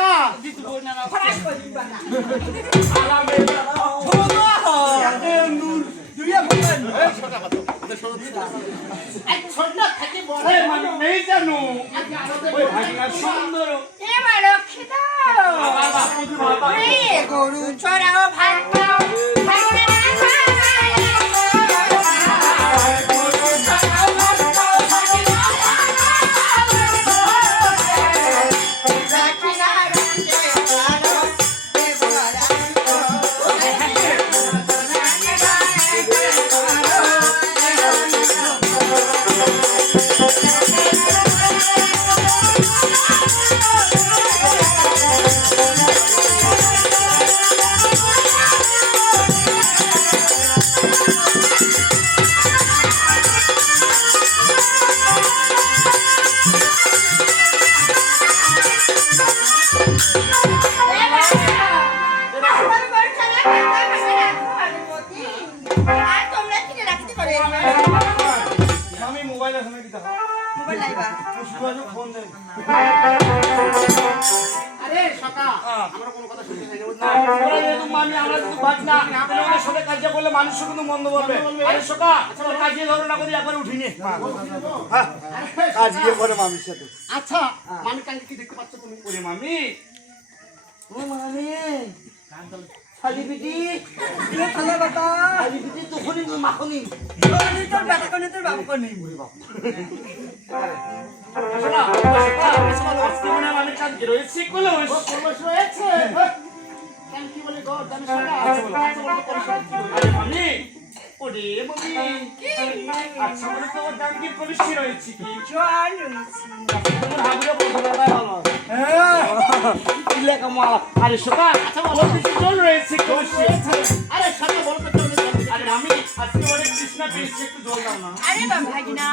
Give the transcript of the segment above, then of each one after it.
সকা দিতে বল না ফরাস করে দিবা না আলামে দুইয়া বলবেন এই সকা কত এক ছোট থেকে বড় আরে মানে নেই জানো ওই ভাগিনা সুন্দর এবার রক্ষে দাও বাবা পুজো বাবা ওরে গরু চড়াও ভাত খাও ভাত আমি মোবাইল আছে নাকি দেখো মোবাইল লাইবা পুষ্পাজু ফোন দেন আরে সকা আমরা কোনো কথা শুনতে চাই না না ওরা যেহেতু মামি আমরা যদি ভাগ না তাহলে ওদের সাথে কাজ করলে মানুষ কিন্তু মন্দ বলবে আরে সকা তোর কাজে ধরো না করে একবার উঠিনি হ্যাঁ কাজ গিয়ে করে মামির সাথে আচ্ছা মামি কালকে কি দেখতে পাচ্ছ তুমি ওরে মামি ও মামি খালি বিটি এ খালা বাতা খালি বিটি তখনই মাখনি কোনি তোর বাতা কোনি তোর বাবু কোনি শোনা আজকে মনে হয় আমি কাজ রয়েছে কোলে পরমেশ রয়েছে কেন কি বলি গো জানি সকা আচ্ছা বলো পরমেশ কি বলি আরে মামি ওরে মামি আচ্ছা বলে তো দাম কি কমিশন রয়েছে কি জোয়ান রইছি তোমার হাবিরা বলতে দাদা ভালো ইলে কামাল আরে শোকা আচ্ছা বলো কিছু চল রয়েছে কমিশন আরে সকা বলো তো চলে আরে মামি আজকে অনেক কৃষ্ণা পেয়েছে একটু জল দাও না আরে বাবা ভাগিনা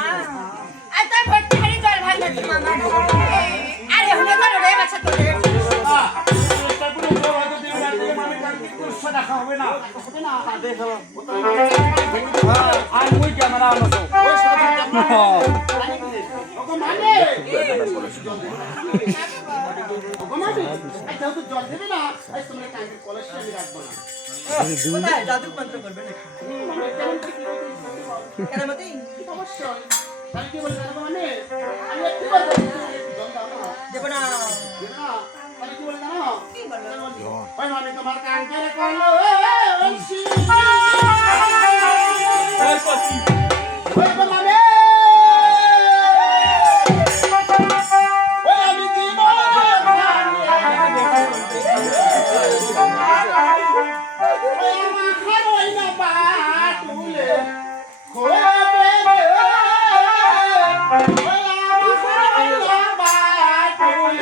আর তোর ভর্তি হারি জল ভাগ না মামা আরে হলে তো রে বাচ্চা তোরে এটা পুরো জল হয়তো দেবে না দিলে মামি কালকে কুরসা দেখা হবে না হবে না দেখো আর মুই ক্যামেরা আনছো ওই সকা আমরা ওগো মানে ওগো মানে আচ্ছা তো জল দেবে না আজ তোমরা কালকে কলেজে আমি রাখবো না কোথায় জাদু মন্ত্র করবে নাকি কেন মতে অবশ্যই তাহলে কি বলবো মানে আমি একটু বলবো জল দাও না দেব না তাহলে কি বলে জানো কি বলবো ওই মানে তোমার কাঙ্কের কলসি এই সত্যি ওই গো মানে ওই আমি কি বলবো ওই আমার হারোই না বাটুলে খোবে ওই আমার হারোই না বাটুলে